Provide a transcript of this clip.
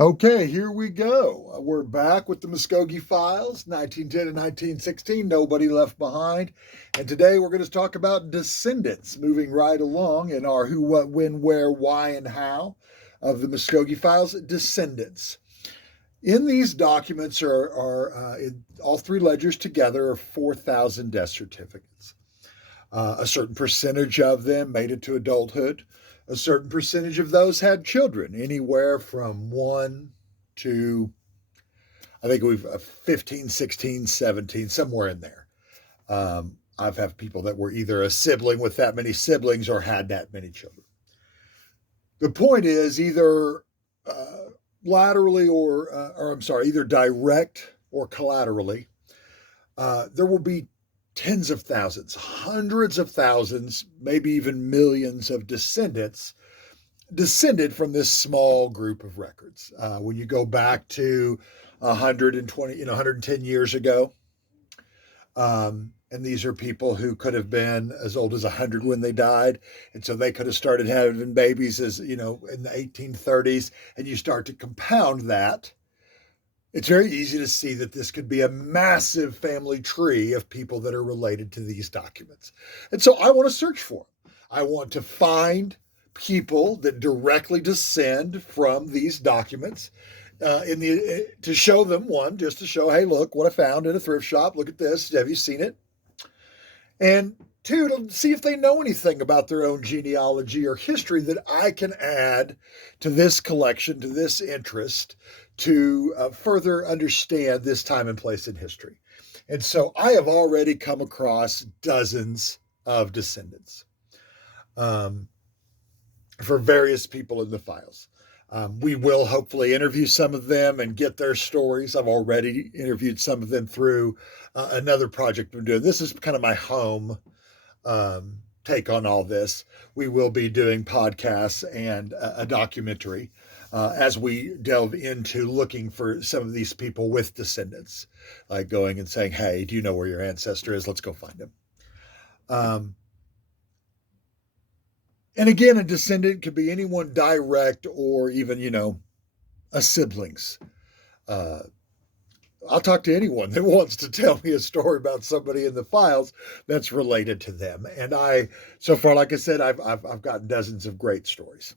Okay, here we go. We're back with the Muskogee Files, 1910 to 1916, Nobody Left Behind. And today we're going to talk about descendants, moving right along in our who, what, when, where, why, and how of the Muskogee Files, descendants. In these documents in all three ledgers together are 4,000 death certificates. A certain percentage of them made it to adulthood. A certain percentage of those had children, anywhere from 1 to, I think we've 15, 16, 17, somewhere in there. I've had people that were either a sibling with that many siblings or had that many children. The point is either laterally either direct or collaterally, there will be tens of thousands, hundreds of thousands, maybe even millions of descendants descended from this small group of records. When you go back to 120, 110 years ago, and these are people who could have been as old as 100 when they died. And so they could have started having babies in the 1830s. And you start to compound that. It's very easy to see that this could be a massive family tree of people that are related to these documents. And so I want to search for them. I want to find people that directly descend from these documents to show them, one, just to show, hey, look what I found in a thrift shop. Look at this. Have you seen it? And two, to see if they know anything about their own genealogy or history that I can add to this collection, to this interest, to further understand this time and place in history. And so I have already come across dozens of descendants for various people in the files. We will hopefully interview some of them and get their stories. I've already interviewed some of them through another project I'm doing. This is kind of my home take on all this. We will be doing podcasts and a documentary as we delve into looking for some of these people with descendants, like going and saying, hey, do you know where your ancestor is? Let's go find him. And again, a descendant could be anyone direct or even, a siblings. I'll talk to anyone that wants to tell me a story about somebody in the files that's related to them. And so far, like I said, I've gotten dozens of great stories.